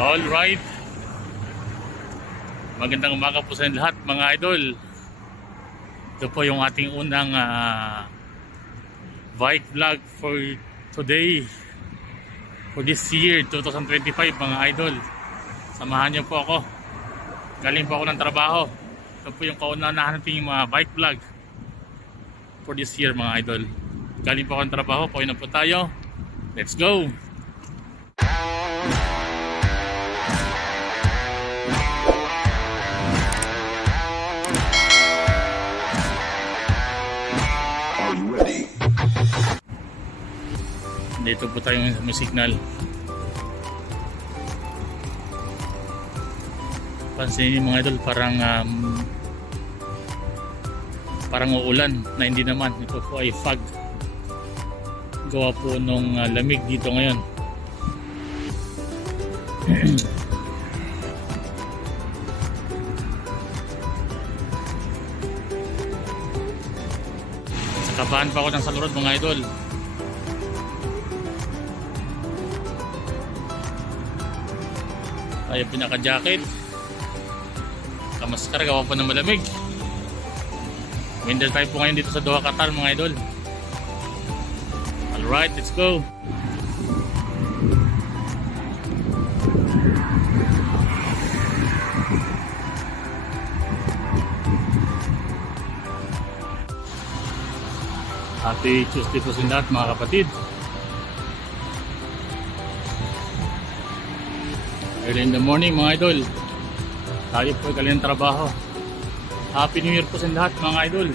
All right. Magandang umaga po sa inyo lahat mga idol. Ito po yung ating unang bike vlog for today, for this year 2025 mga idol. Samahan niyo po ako. Galing po ako ng trabaho. Ito po yung kaunahan nating mga bike vlog for this year mga idol. Galing po ako ng trabaho, pauwi na po tayo. Let's go! Dito po tayo may signal. Pansin niyo mga idol, parang uulan na hindi naman. Ito po ay fog. Gawa po nung lamig dito ngayon. Sa kabahan pa ako ng salurod mga idol. Tayo pinaka-jacket, kamaskara, gawa po ng malamig. Winter time po ngayon dito sa Doha, Qatar mga idol. Alright, let's go. Happy Tuesday po sa lahat mga kapatid. Early in the morning mga idol, tayo po galing ng trabaho. Happy New Year po sa lahat mga idol.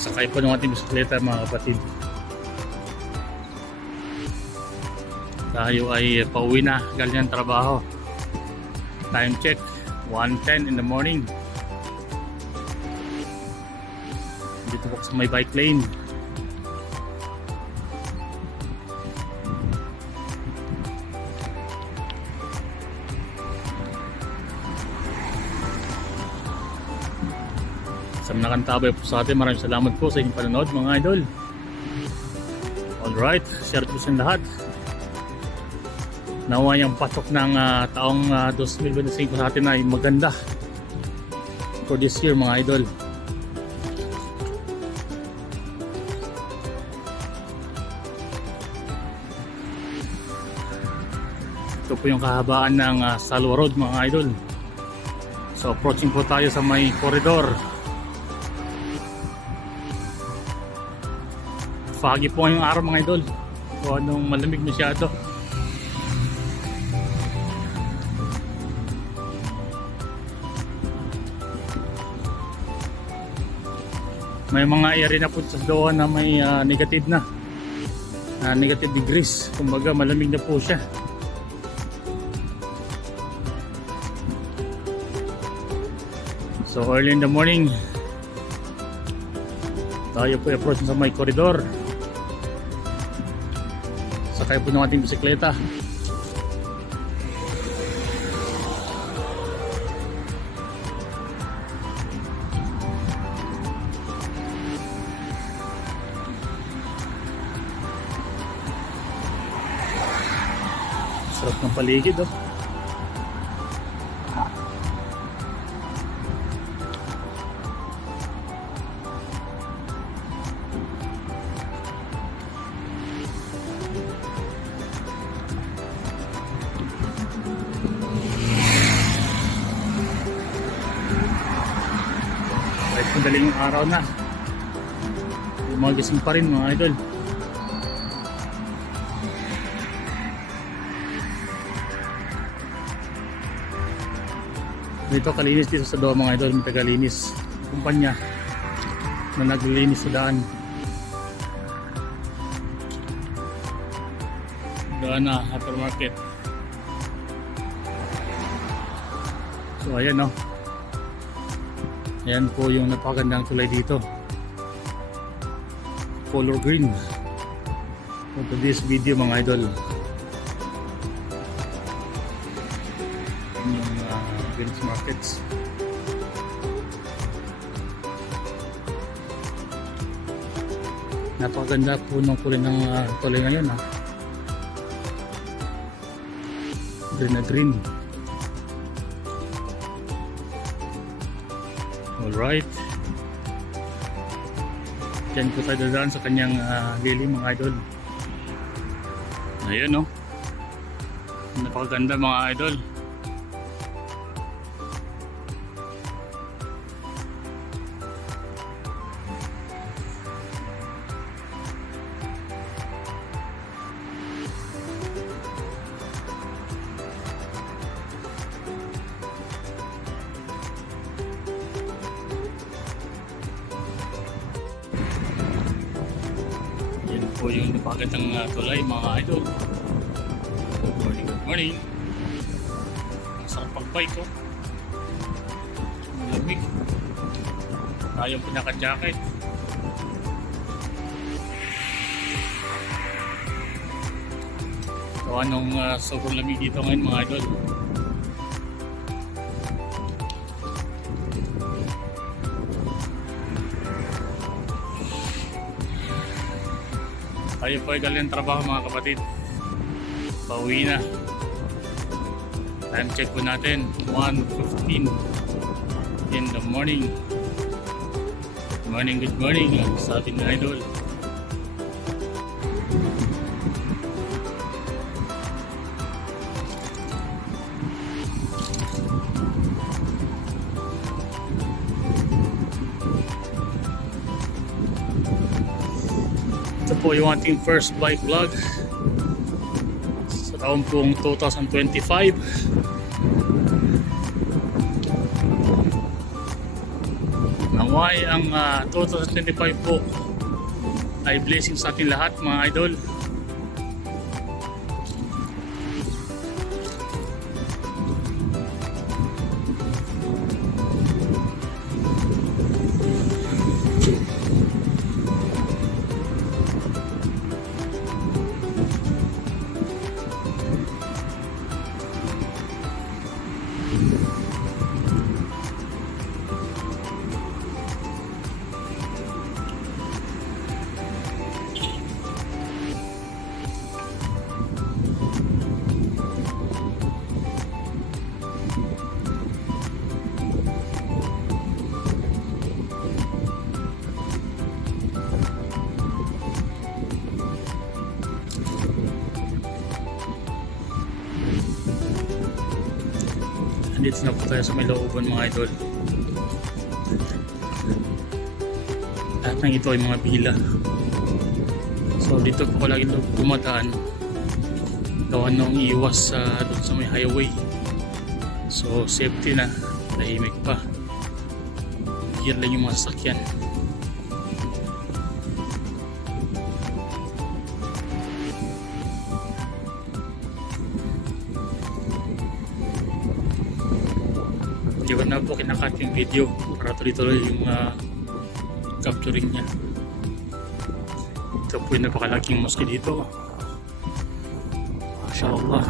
Sakay po ng ating bisikleta mga kapatid. Tayo ay pauwi na galing ng trabaho. Time check 1:10 in the morning. Dito po sa may bike lane. Sa mga nakantabay po sa atin, maraming salamat po sa inyong panonood mga idol. Alright, share po sa lahat. Nawa yung pasok ng taong 2025 sa atin ay maganda for this year mga idol. Ito po yung kahabaan ng Salwa Road mga idol. So approaching po tayo sa may corridor. Foggy po ngayong araw mga idol. So anong malamig masyado. May mga area na po sa Doha na may negative negative degrees. Kumbaga malamig na po siya. So early in the morning, tayo po approach sa may corridor. Sakay po ng ating bisikleta. Sarap ng paligid oh. Kahit madaling yung araw na, umagising pa rin mga idol. Dito kalinis dito sa Doha mga idol. May tagalinis kumpanya na naglilinis sa daan. Doon na hypermarket. So ayan o. Ayan po yung napakagandang kulay dito. Color green. So to this video mga idol, yung village markets. Napakaganda po ng kulay ng tulay ngayon green na green. Alright, dyan po tayo dadaan sa kanyang lili mga idol. Ayan napakaganda mga idol. Yan po yung napakagandang tulay mga idol. Good morning, good morning. Ang sarap pag-bike ang lamig. Tayong pinaka-jacket. So anong sobrang lamig dito ngayon mga idol. Tayo po ay galing trabaho mga kapatid. Pauwi na. Time check po natin 1:15 in the morning. Good morning sa ating idol. Ito po yung ating first bike vlog sa taon pong 2025. Naway ang 2025 po ay blessing sa ating lahat mga idol. Andito na po tayo sa may looban mga idol. Lahat ng ito ay mga bila. So dito po lagi dumadaan. Gawa nang iwas doon sa may highway. So safety na. Tahimik pa. Gear lang yung mga sasakyan. Di ba na po kinakat yung video para tuloy-tuloy yung capturing niya. Ito po yung napakalaking mosque dito. MashaAllah.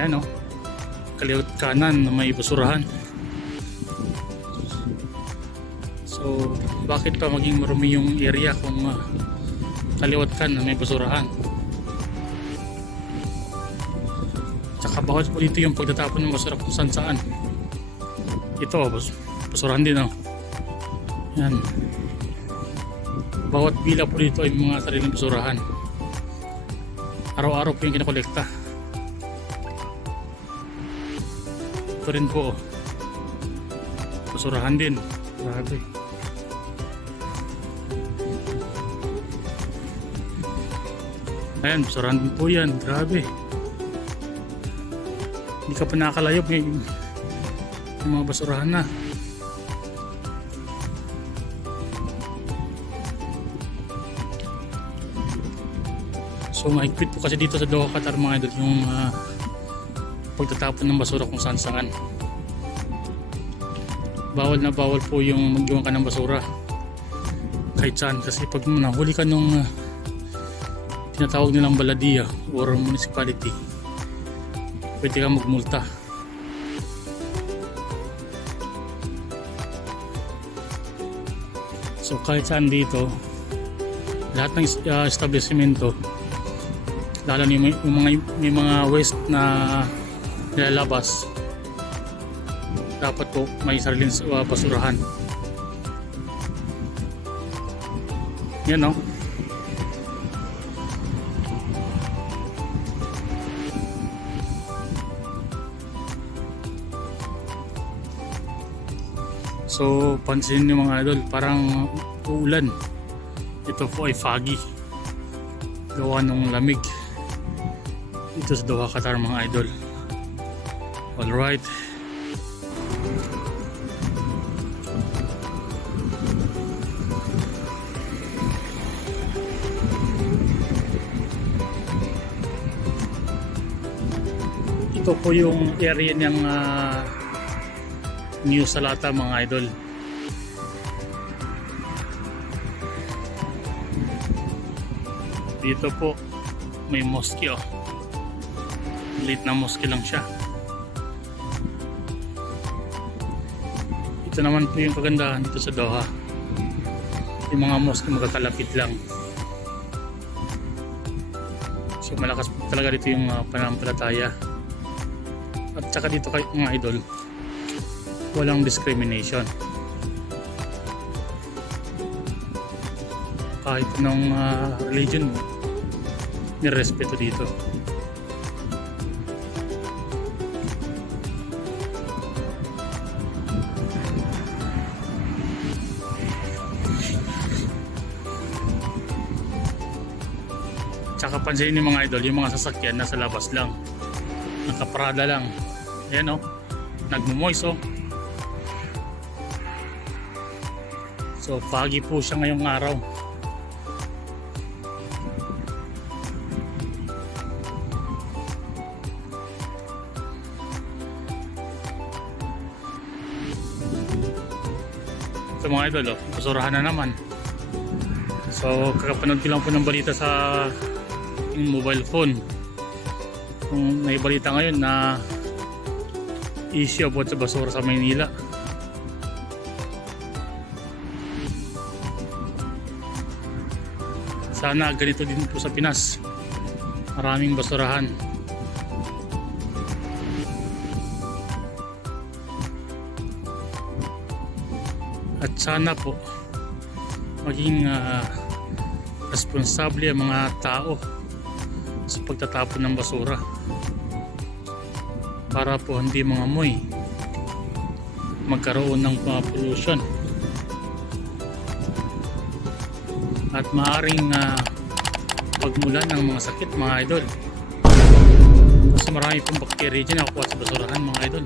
Ayan kaliwat kanan na may basurahan. So bakit pa maging marumi yung area kung kaliwat kan na may basurahan? Tsaka bawal po dito yung pagtatapon ng basura kung saan saan. Ito basurahan din yan. Bawat bila po dito ay mga sariling basurahan. Araw-araw po yung kinakolekta. Ito rin po basurahan din. Grabe. Ayan, basurahan din po yan. Grabe. Hindi ka pa nakakalayo. May mga basurahan na. So mahigpit po kasi dito sa Doha, Qatar mga idol yung pagtatapon ng basura kung saan saan. Bawal na bawal po yung maggawa ka ng basura kahit saan, kasi pag nahuli ka nung tinatawag nilang baladiya or municipality, pwede kang magmulta. So kahit saan dito, lahat ng establishmento, lalo na may mga waste na nilalabas, dapat po may sariling basurahan. Yan, no? So pansin niyo mga idol, parang uulan. Ito po ay foggy, gawa ng lamig dito sa Doha, Qatar mga idol. Alright, ito po yung area ng New Salata mga idol. Dito po may mosque, oh. Maliit na mosque lang siya. Ito naman po yung kagandahan dito sa Doha, yung mga mosque magkakalapit lang. So malakas po talaga dito yung pananampalataya. At saka dito kayo mga idol, walang discrimination. Kahit ng religion mo, may respeto dito. Tsaka pansinin niyo mga idol, yung mga sasakyan nasa labas lang, nakaparada lang. Ayan, oh, nagmumoist, oh. So foggy po siya ngayong araw. Ito mga idol, oh, basurahan na naman. So kakapanood ko lang po ng balita sa yung mobile phone. Kung may balita ngayon na issue about sa basura sa Maynila. Sana ganito din po sa Pinas. Maraming basurahan. At sana po maging responsable ang mga tao sa pagtatapon ng basura, para po hindi mga amoy magkaroon ng pollution at maaaring pagmulan ng mga sakit mga idol, kasi marami pong bacteria dyan nakukuha sa basurahan mga idol.